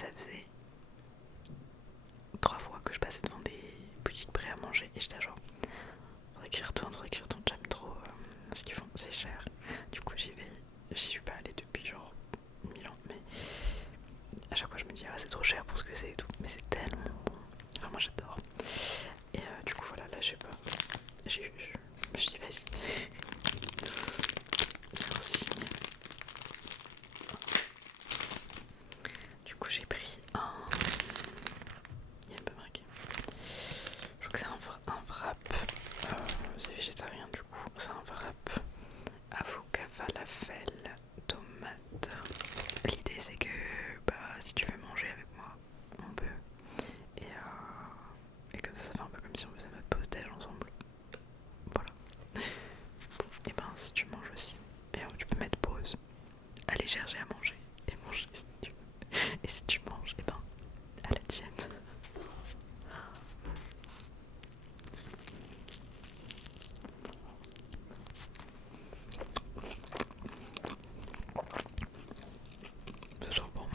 ça faisait 3 fois que je passais devant des boutiques prêts à manger et j'étais genre faudrait que j'y retourne, j'aime trop ce qu'ils font, c'est cher. Du coup j'y suis pas allée depuis genre 1000 ans, mais à chaque fois je me dis ah c'est trop cher pour ce que c'est et tout, mais c'est tellement bon, enfin moi j'adore. Et du coup voilà, là je sais pas, je me suis dit vas-y, c'est un signe. Du coup j'ai pris il est un peu marqué, je crois que c'est un wrap, c'est végétarien du coup, c'est un wrap avocat, falafel, tomate. L'idée c'est que bah si tu veux manger avec moi, on peut. Et comme ça fait un peu comme si on faisait notre pause déj ensemble. Voilà. Et ben si tu manges aussi, et tu peux mettre pause, aller chercher à manger et manger si tu veux. Et si tu manges, et ben à la tienne. C'est trop bon.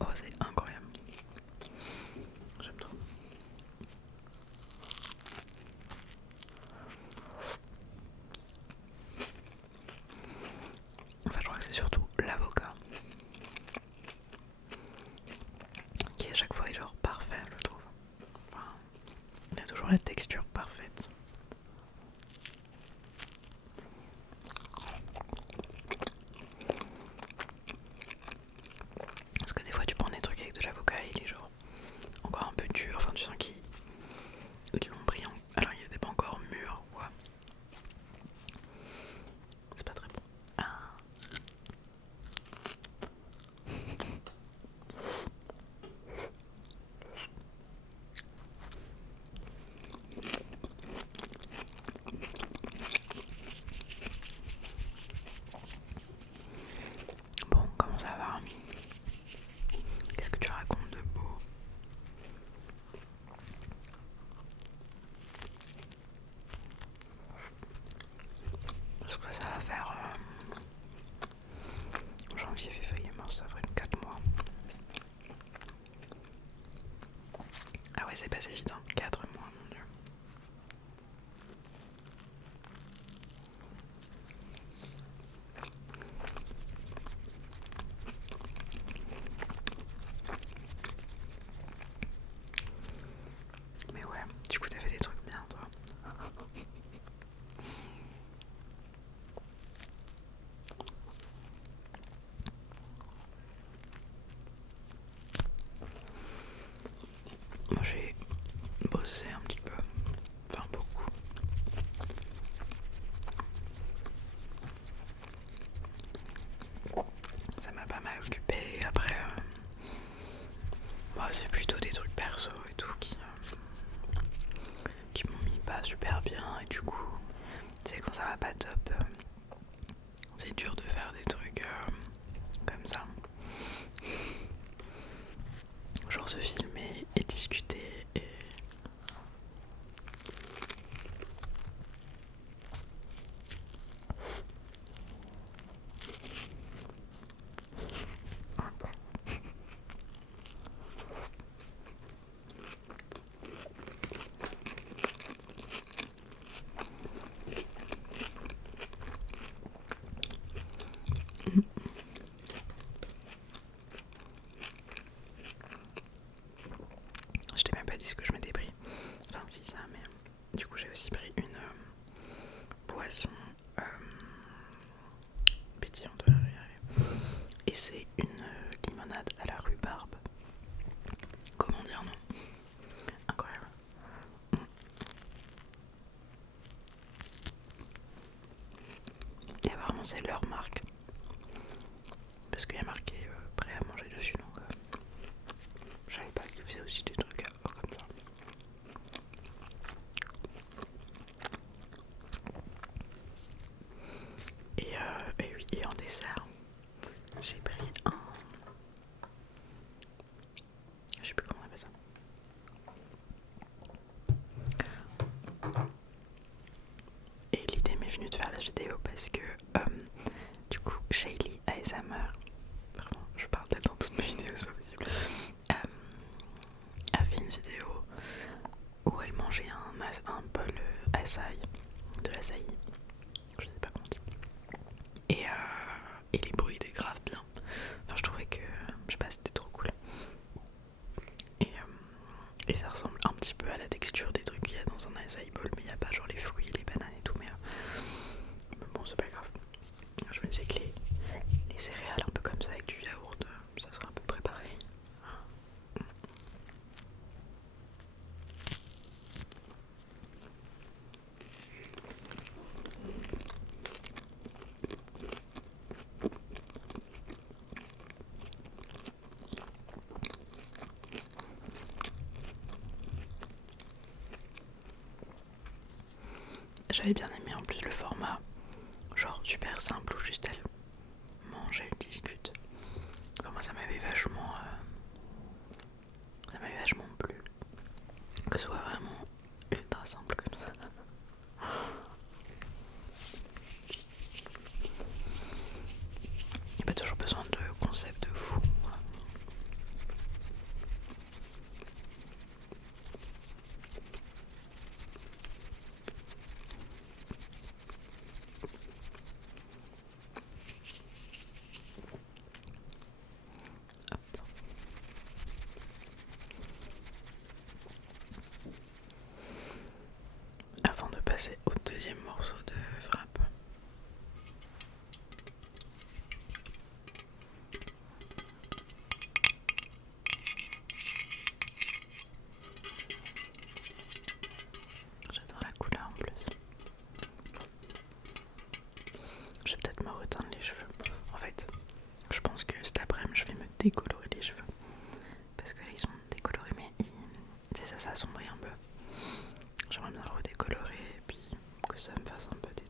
Oh c'est incroyable. J'aime trop. Enfin je crois que c'est surtout l'avocat qui à chaque fois est genre parfait je trouve. Enfin, il a toujours la texture parfaite. Parce que des fois tu prends des trucs avec de l'avocat et il est genre encore un peu dur, enfin tu sens qu'ils l'ont pris en... alors il était pas encore mûr ou quoi. C'est pas très bon. Ah. Bon, comment ça va? Qu'est-ce que tu racontes de beau? Parce que ça va faire janvier, février, mars, avril, 4 mois. Ah ouais, c'est passé vite, hein. 4 mois, mon dieu. Mais ouais, du coup t'as fait des trucs bien, toi. Moi j'ai bossé un petit peu, enfin beaucoup. Ça m'a pas mal occupé. Après, moi c'est plutôt des trucs perso et tout qui m'ont mis pas super bien. Et du coup, tu sais quand ça va pas top, c'est dur de faire des trucs comme ça. Genre se filmer et discuter et... Je t'ai même pas dit ce que je m'étais pris. Enfin si ça, mais du coup j'ai aussi pris une boisson pétillante, voilà, j'y arrive. Et c'est une limonade à la rhubarbe. Comment dire non? Incroyable. Et apparemment c'est leur marque. Parce qu'il y a marqué prêt à manger dessus, donc je savais pas qu'ils faisaient aussi des trucs comme ça. Et oui, et en dessert, j'ai pris un... je sais plus comment on appelle ça. Et l'idée m'est venue de faire la vidéo parce que açaï, de l'açaï, je sais pas comment on dit. Et les bruits étaient grave bien. Enfin, je trouvais que, je sais pas, c'était trop cool. Et ça ressemble un petit peu à la texture des trucs qu'il y a dans un acai bowl, mais il n'y a pas genre les fruits, les bananes et tout. Mais bon, c'est pas grave. Je me disais que les céréales un peu comme ça avec du yaourt, ça serait un peu préparé. J'avais bien aimé en plus le format, genre super simple où juste elle mange, elle discute. Enfin, moi ça m'avait vachement plu que ce soit vraiment ultra simple comme ça. Il n'y a pas toujours besoin de concept de fou. Avant de passer au deuxième morceau de frappe. J'adore la couleur en plus. Je vais peut-être me reteindre les cheveux. En fait, je pense que cet après-midi je vais me décolorer les cheveux. Parce que là ils sont décolorés mais c'est ça, ça assombrit un peu. J'aimerais bien redécolorer et puis que ça me fasse un peu des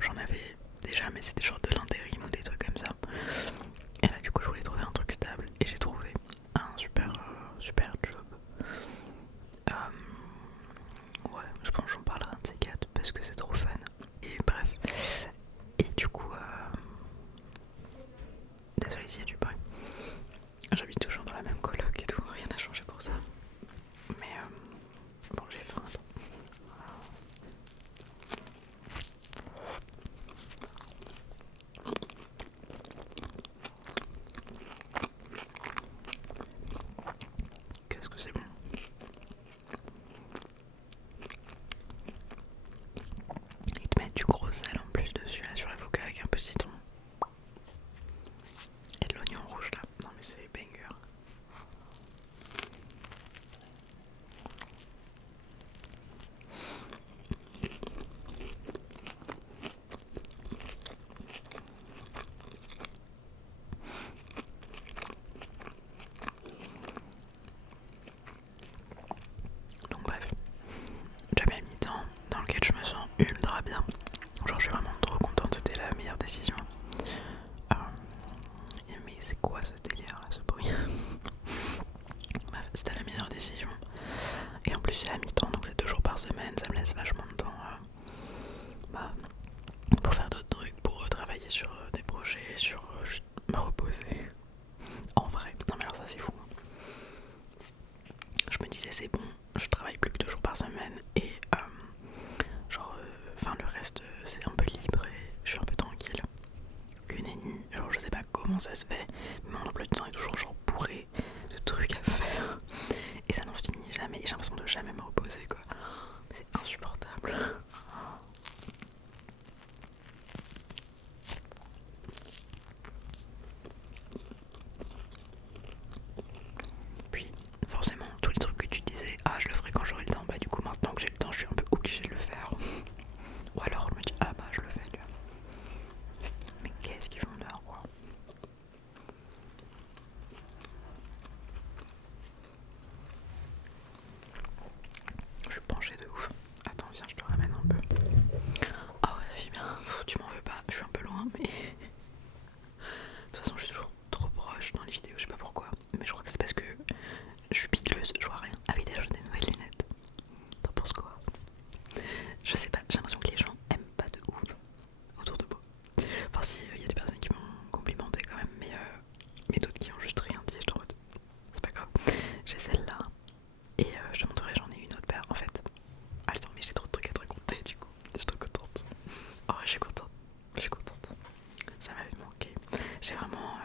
j'en avais déjà, mais c'était genre de l'intérim ou des trucs comme ça. Et là du coup je voulais trouver un truc stable et j'ai trouvé un super job. Ouais, je pense que j'en parlerai un de ces quatre parce que c'est trop fun. Et bref, et du coup, désolé s'il y a du bruit. J'habite toujours dans la même coloc et tout, rien n'a changé pour ça. Mais bon, j'ai faim. Attends. Qu'est-ce que c'est bon. Ils te mettent du gros sel en plus dessus là sur l'avocat avec un peu de citron. Et de l'oignon rouge là. Non mais c'est banger. Donc bref, j'avais un mi-temps dans lequel je me sens ultra bien. Genre je suis vraiment trop contente, c'était la meilleure décision. Mais c'est quoi ce délire là, ce bruit? Bref, c'était la meilleure décision. Et en plus c'est à mi-temps, donc c'est 2 jours par semaine, ça me laisse vachement de temps pour faire d'autres trucs, pour travailler sur des projets, sur juste me reposer. En vrai, non mais alors ça c'est fou. Je me disais c'est bon, je travaille plus que 2 jours par semaine et le reste c'est un peu libre et je suis un peu tranquille. Que nenni, genre je sais pas comment ça se fait, mais mon emploi du temps est toujours genre bourré de trucs à faire et ça n'en finit jamais et j'ai l'impression de jamais me reposer quoi. C'est insupportable. Puis forcément tous les trucs que tu disais, ah je le ferai quand j'aurai le temps, bah du coup maintenant que j'ai le temps je suis un peu obligée de le faire. Ou alors je me dis ah bah je le fais lui. Mais qu'est-ce qu'ils font dehors quoi. Je suis penchée de ouf. Attends viens je te ramène un peu. Ah ouais ça fait bien. Tu m'en veux pas, je suis un peu loin mais... De toute façon je suis toujours trop proche dans les vidéos, je sais pas pourquoi. Mais je crois que c'est parce que je suis pigleuse, je vois rien. Avec des nouvelles lunettes. T'en penses quoi? Je sais pas, j'ai l'impression que les gens aiment pas de ouf autour de moi. Enfin si, y a des personnes qui m'ont complimenté quand même, mais d'autres qui ont juste rien dit, je te mode. C'est pas grave. J'ai celle-là, et je te montrerai, j'en ai une autre paire en fait. Attends, mais j'ai trop de trucs à te raconter du coup. Je suis trop contente. Oh, je suis contente. Je suis contente. Ça m'avait manqué. J'ai vraiment...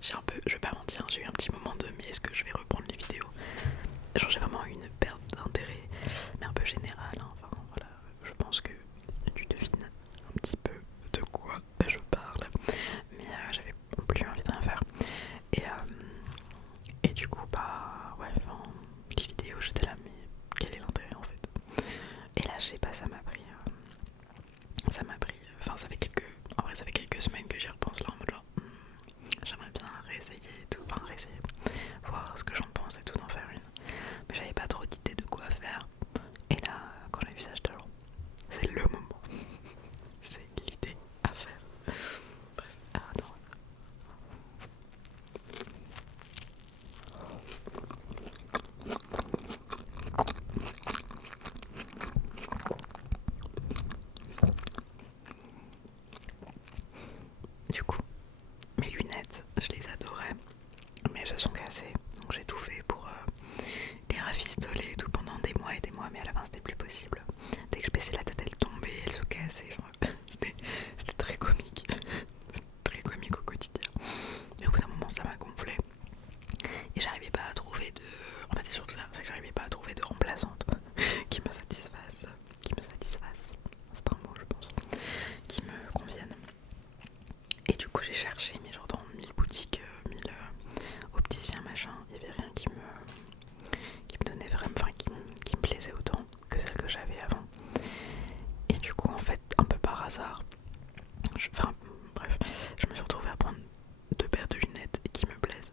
j'ai un peu... Je vais pas mentir, j'ai eu un petit moment de... Mais est-ce que je vais reprendre les vidéos? Genre j'ai vraiment eu une perte d'intérêt, mais un peu générale, hein. Enfin voilà, je pense que tu devines un petit peu de quoi je parle, mais j'avais plus envie de rien faire. Et du coup bah ouais, enfin les vidéos j'étais là mais quel est l'intérêt en fait? Et là je sais pas, ça m'a pris, enfin ça fait quelques semaines que j'y repense là en mode genre j'aimerais bien réessayer et tout, enfin réessayer, voir ce que j'en pense et tout, d'en faire une. Mais j'avais pas trop d'idées de quoi faire. Et là, quand j'ai vu ça, j'étais genre, c'est le moment. C'est l'idée à faire. Bref, alors attends. Du coup, mes lunettes, je les adorais, mais elles se sont cassées. Donc j'ai tout fait pour les rafistoler et tout pendant des mois et des mois, mais à la fin c'était plus possible. Dès que je baissais la tête, elles tombaient, elles se cassaient. Enfin, c'était très comique. C'était très comique au quotidien. Mais au bout d'un moment, ça m'a gonflé. Et j'arrivais pas à trouver de... En fait, c'est surtout ça, c'est que j'arrivais pas à trouver de remplaçante qui me satisfasse. C'est un mot, je pense. Qui me convienne. Et du coup, j'ai cherché, mais genre dans 1000 boutiques, 1000 opticiens, machin, il y avait rien qui me donnait vraiment... Enfin, qui me plaisait autant que celle que j'avais avant. Et du coup, en fait, un peu par hasard, enfin, bref, je me suis retrouvée à prendre 2 paires de lunettes qui me plaisent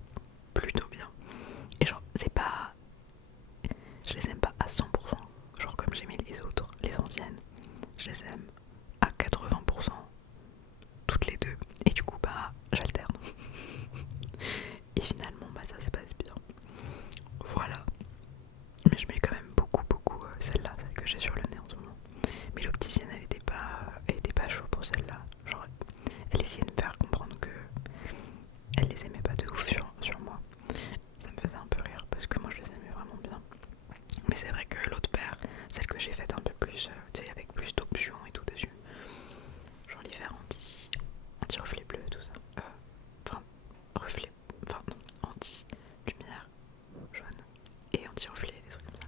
plutôt bien. Et genre, c'est pas... Je les aime pas à 100%, genre comme j'aimais les autres, les anciennes. Je les aime à 80%, pour celle-là. Genre, elle essayait de me faire comprendre que elle les aimait pas de ouf sur moi. Ça me faisait un peu rire parce que moi je les aimais vraiment bien. Mais c'est vrai que l'autre paire, celle que j'ai faite un peu plus, tu sais, avec plus d'options et tout dessus. Genre les verres anti-reflet bleu, tout ça. Enfin, reflet, enfin non, anti-lumière jaune et anti-reflet, des trucs comme ça.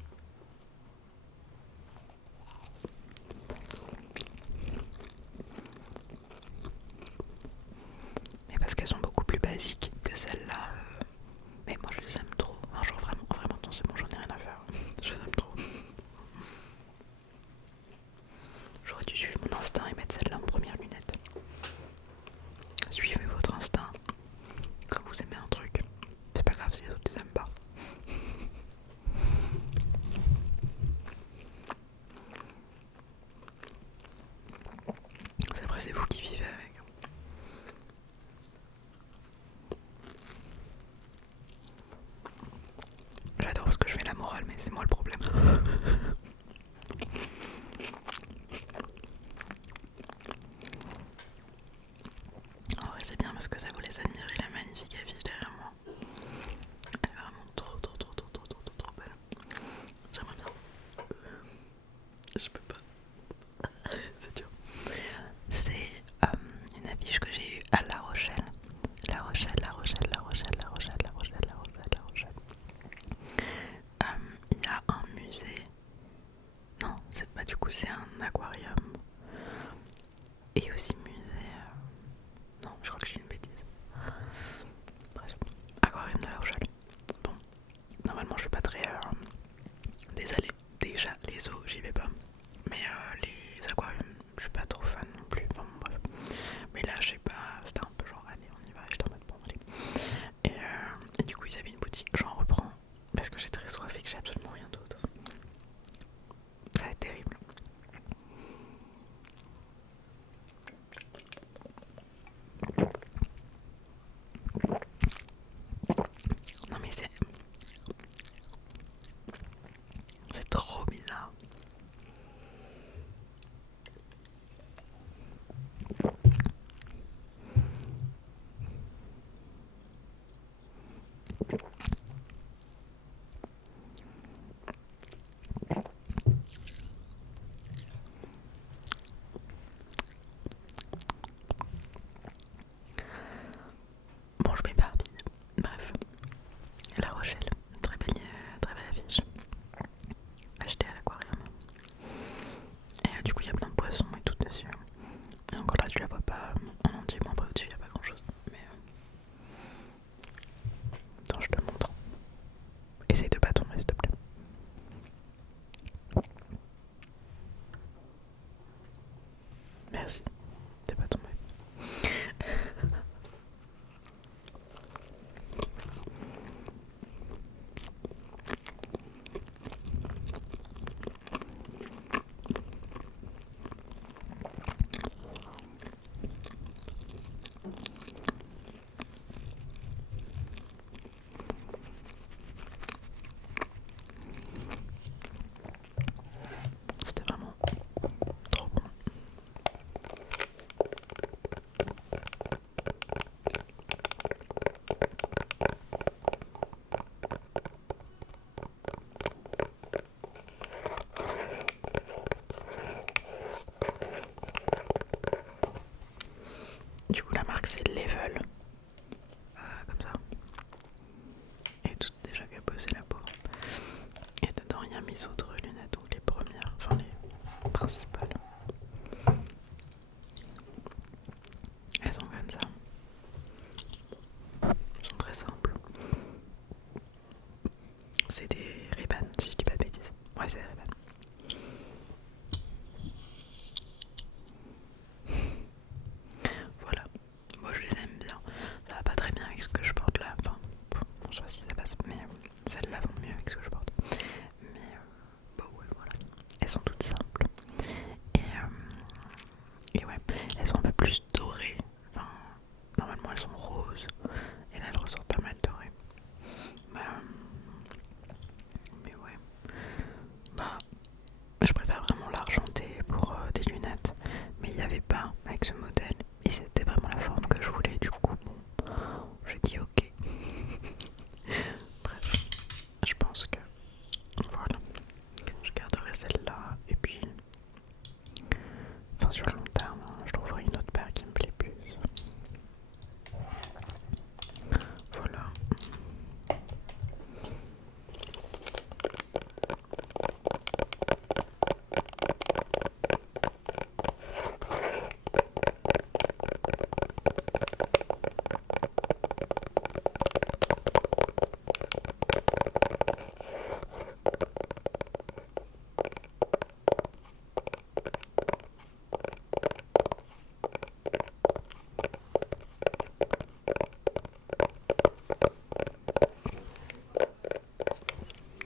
Mais parce qu'elles sont beaucoup plus basiques que celles-là. Mais moi je les aime trop. Enfin, genre vraiment, non, c'est bon, j'en ai rien à faire. Je les aime trop. J'aurais dû suivre mon instinct et mettre celle-là en première lunette. Suivez votre instinct. Quand vous aimez un truc, c'est pas grave si les autres les aiment pas. C'est vrai, c'est vous qui vivez avec. J'adore parce que je fais la morale, mais c'est moi le problème. En vrai, c'est bien parce que ça vous laisse admirer la magnifique affiche derrière moi. Elle est vraiment trop belle. J'aimerais bien. Je peux pas. C'est dur. C'est une affiche que j'ai eue à La Rochelle. La Rochelle. Il y a un musée. Non, c'est pas du coup, c'est un aquarium. Et aussi musée. Non, je crois que j'ai une bêtise. Bref, avec ce modèle et c'était vraiment la forme que je voulais. Du coup, bon, j'ai dit ok. Bref, je pense que voilà, je garderai celle-là et puis, enfin sur le long terme, je trouverai une autre paire qui me plaît plus. Voilà.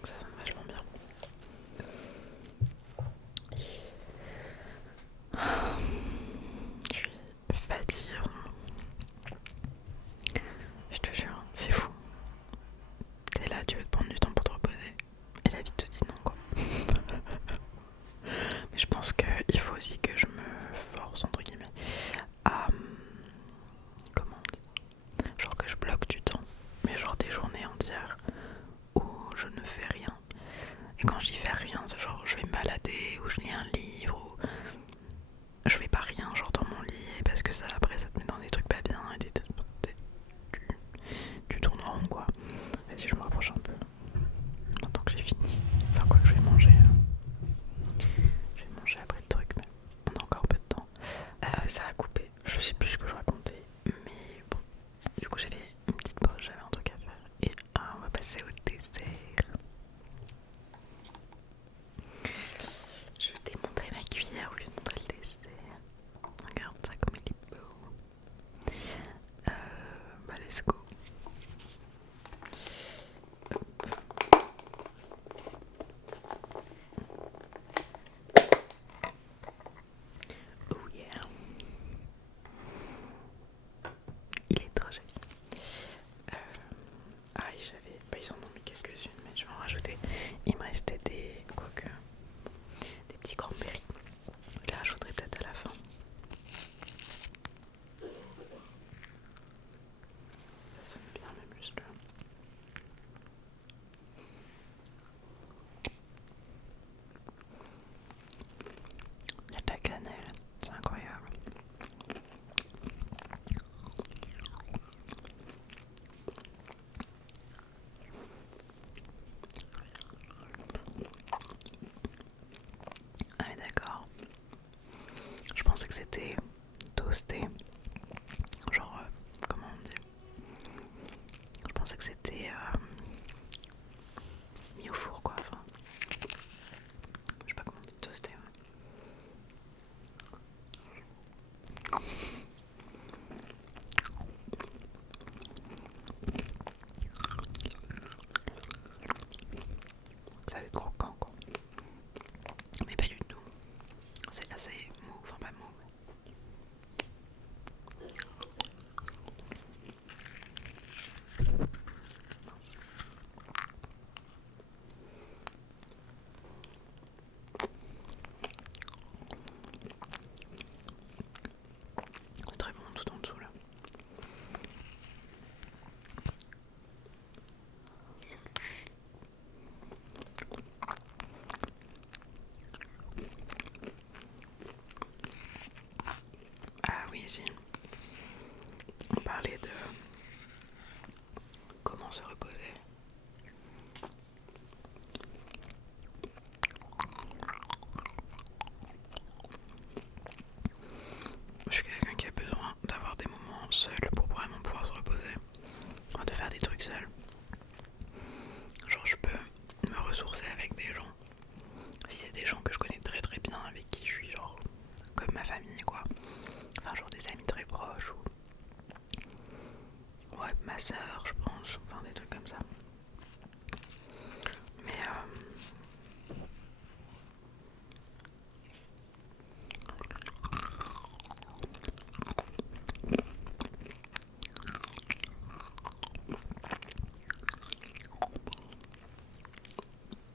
Ça sonne vachement bien. Je suis fatiguée. Je te jure, c'est fou. T'es là, tu veux te prendre du temps pour te reposer. Et la vie te dit non, quoi. Mais je pense qu'il faut aussi que je me force, entre guillemets, à... Comment on dit, genre que je bloque du temps. Mais genre des journées entières où je ne fais rien. Et quand je dis faire rien, c'est genre je vais me balader, ou je lis un livre, ou je fais pas rien, genre dans mon lit, parce que ça, après, ça te met dans des trucs pas bien, et tu tournes en rond, quoi. Vas-y, je me rapproche un peu. Maintenant que j'ai fini. Enfin, quoi que je vais manger. Je vais manger après le truc, mais on a encore un peu de temps. Ça a coupé, je sais plus ce que je racontais, mais bon. Du coup, j'ai fait une petite pause, j'avais un truc à faire. Et on va passer au dessert. Je vais démontrer ma cuillère au lieu de montrer le dessert. Regarde ça comme il est beau. Bah, let's go. Oh yeah. Il est trop joli. J'avais. Bah, ils en ont mis quelques-unes, mais je vais en rajouter. Il me restait des. Quoique. Des petits cranberries. Je les rajouterai peut-être à la fin. Ça sonne bien, même juste là. Il y a de la cannelle, c'est incroyable. Ah mais d'accord. Je pensais que c'était toasté. Genre, comment on dit? Je pensais que c'était mis au four, quoi. Enfin, je sais pas comment on dit, toasté. Ouais. Ça allait être croquant, quoi. Mais pas du tout. C'est assez mou, enfin pas mou. C'est très bon tout en dessous là. Ah oui, si. On parlait de comment se reposer. Je suis quelqu'un qui a besoin d'avoir des moments seuls pour vraiment pouvoir se reposer. De faire des trucs seuls. Genre je peux me ressourcer avec des gens. Si c'est des gens que je connais très très bien, avec qui je suis genre comme ma famille, quoi. Enfin genre des amis très proches ou ouais, ma soeur je pense, enfin des trucs comme ça. Mais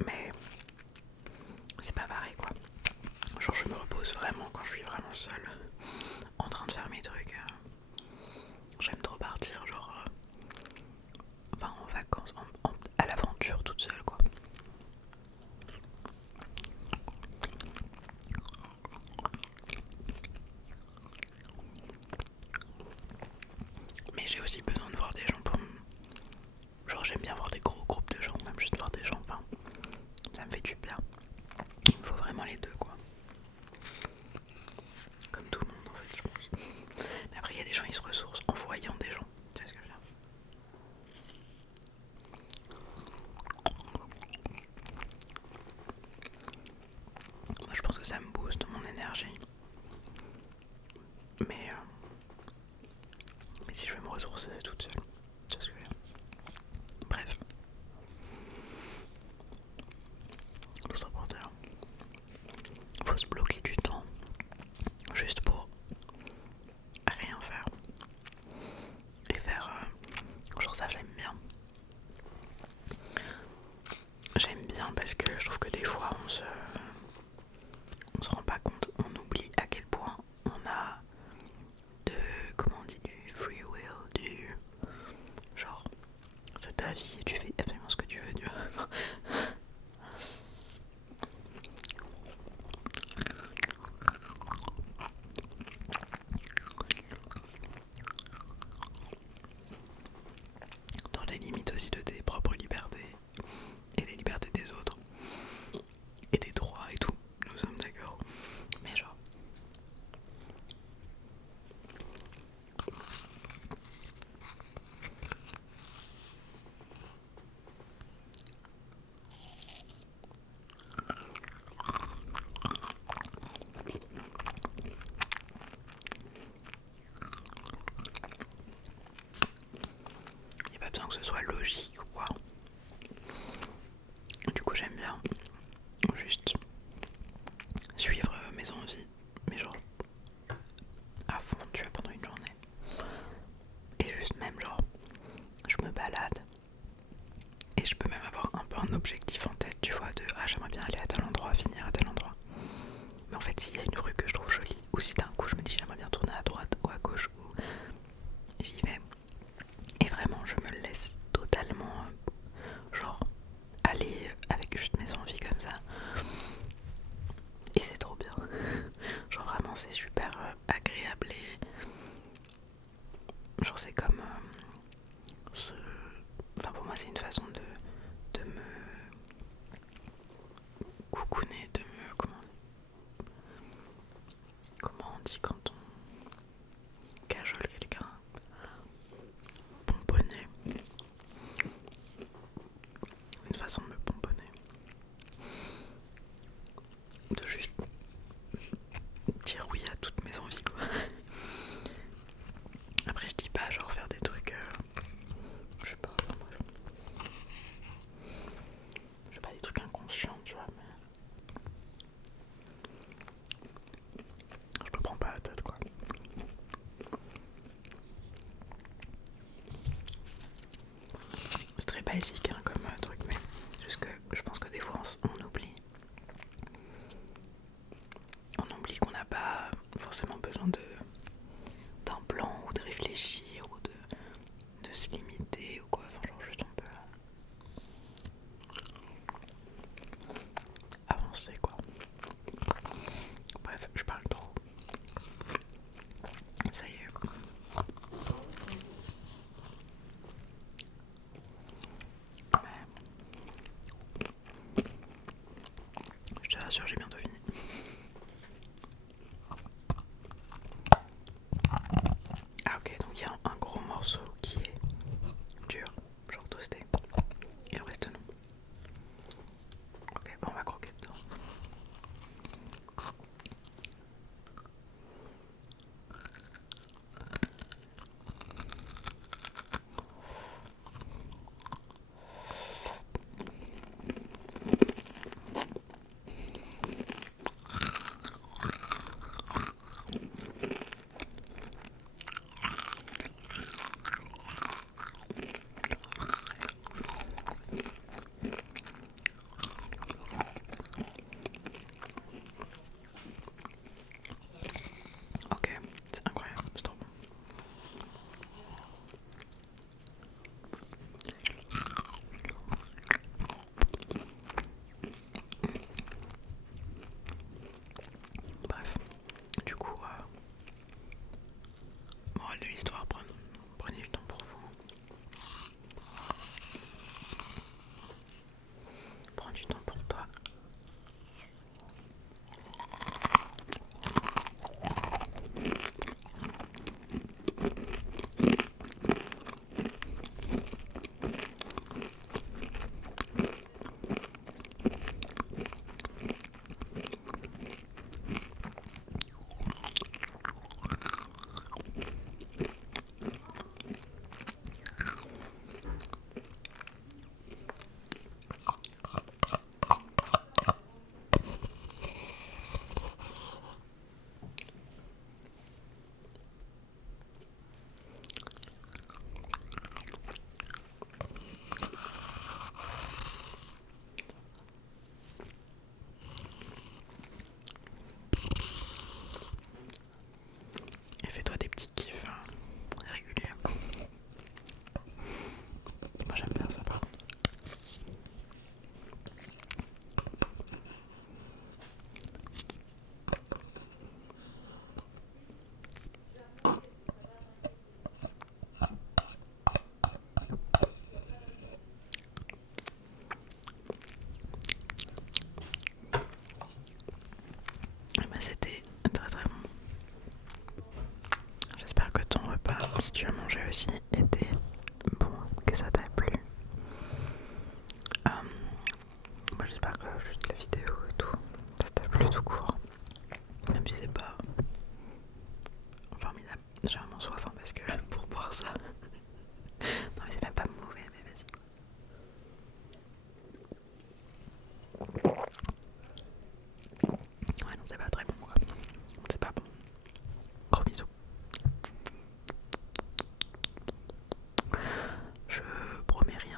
mais c'est pas pareil, quoi. Genre je me repose vraiment quand je suis vraiment seule en train aussi besoin de voir des gens pour genre j'aime bien voir des gros groupes de gens, même juste voir des gens, enfin ça me fait du bien. Il me faut vraiment les deux quoi. Comme tout le monde en fait je pense. Mais après il y a des gens ils se ressourcent en voyant des gens. Tu vois ce que je veux dire? Moi je pense que ça me booste mon énergie. Mais si je veux me ressourcer toute seule. Tu vois ce que je veux dire? Bref. Tout ça pour dire. Faut se bloquer du temps. Juste pour rien faire. Et faire... genre ça j'aime bien. J'aime bien parce que je trouve que des fois on se rend pas compte, on oublie à quel point on a de, comment on dit, du free will, du genre c'est ta vie et tu fais absolument ce que tu veux, tu vois. Dans les limites aussi de tes propres libertés et des libertés des autres et des droits et tout, nous sommes d'accord. Mais genre il n'y a pas besoin que ce soit logique ou quoi. Du coup j'aime bien juste suivre mes envies, mais genre à fond, tu vois, pendant une journée. Et juste même genre, je me balade et je peux même avoir un peu un objectif en tête, tu vois, de ah j'aimerais bien aller à tel endroit, finir à tel endroit. Mais en fait s'il y a une rue que je trouve jolie, ou si d'un coup je me dis j'aimerais bien tourner à droite ou à gauche, ou j'y vais. Et vraiment je me laisse totalement genre aller avec juste mes envies comme ça. Et c'est trop bien. Genre vraiment c'est super agréable si tu as mangé aussi était bon, que ça t'a plu. Moi j'espère que juste la vidéo et tout, ça t'a plu tout court. Même si c'est pas formidable. J'ai vraiment soif parce que pour boire ça. Non mais c'est même pas mauvais, mais vas-y. Ouais non c'est pas très bon quoi. C'est pas bon. Gros bisous. Je promets rien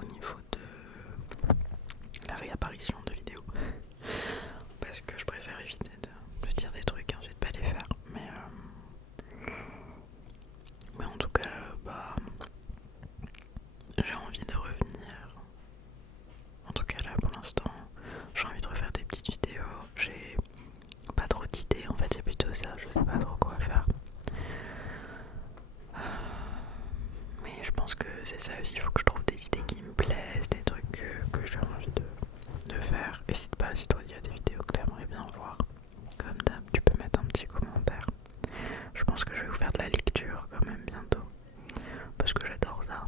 au niveau de la réapparition de vidéos. Parce que je préfère éviter de dire des trucs, j'ai de pas les faire. Mais en tout cas, bah, j'ai envie de revenir. En tout cas là pour l'instant, j'ai envie de refaire des petites vidéos. J'ai pas trop d'idées en fait, c'est plutôt ça, je sais pas trop quoi faire. Mais je pense que c'est ça aussi, il faut que je trouve des idées qui me plaisent, des trucs que j'ai envie de faire. N'hésite pas si toi il y a des vidéos que tu aimerais bien voir. Comme d'hab, tu peux mettre un petit commentaire. Je pense que je vais vous faire de la lecture quand même bientôt. Parce que j'adore ça.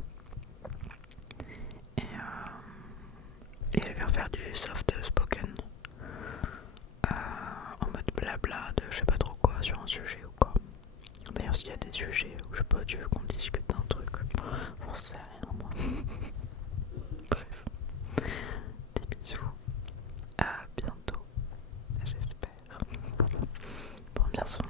Et je vais refaire du soft spoken. En mode blabla de je sais pas trop quoi sur un sujet ou quoi. D'ailleurs s'il y a des sujets où je sais pas, tu veux qu'on discute d'un truc, j'en sais rien moi. Bref. Des bisous. À bientôt. J'espère. Prends bien soin